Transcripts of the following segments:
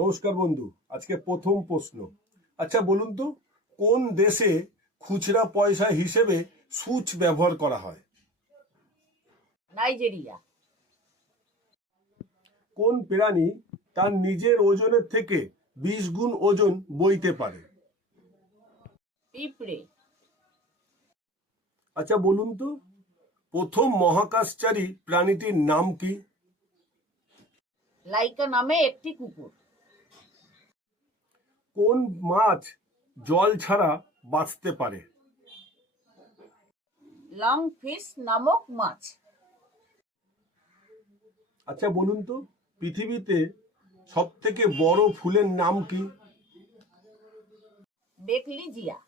নমস্কার বন্ধু, আজকে প্রথম প্রশ্ন। আচ্ছা বলুন তো, কোন দেশে খুচরা পয়সা হিসেবে সুচ ব্যবহার করা হয়? নাইজেরিয়া। কোন প্রাণী তার নিজের ওজনের থেকে 20 গুণ ওজন বইতে পারে? পিঁপড়ে। আচ্ছা বলুন তো, প্রথম মহাকাশচারী প্রাণীটির নাম কি? লাইকা নামে একটি কুকুর। কোন মাছ জল ছাড়া বাঁচতে পারে? লং ফিশ নামক মাছ। আচ্ছা বলুন তো, পৃথিবীতে সব থেকে বড় ফুলের নাম কি? বেকলিজিয়া।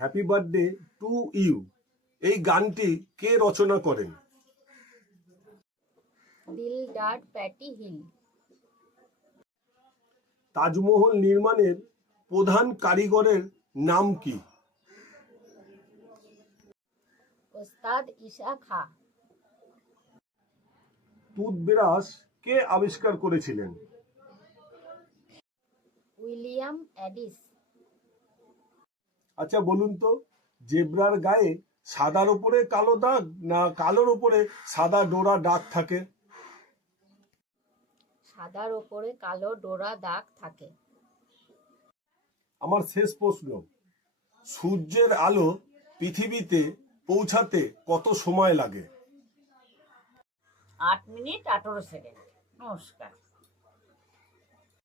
হ্যাপি বার্থডে টু ইউ এই গানটি কে রচনা করেন? Dildar patty hill. তাজমহল নির্মাণের প্রধান কারিগরের নাম কি? ওস্তাদ ঈশা খাঁ। টুথব্রাশ কে আবিষ্কার করেছিলেন? উইলিয়াম অ্যাডিস। আচ্ছা বলুন তো, জেব্রার গায়ে সাদার উপরে কালো দাগ না কালোর উপরে সাদা ডোরা দাগ থাকে? সাদার ওপরে কালো ডোরা দাগ থাকে। আমার শেষ প্রশ্ন, সূর্যের আলো পৃথিবীতে পৌঁছাতে কত সময় লাগে? 8 মিনিট 18 সেকেন্ড। নমস্কার।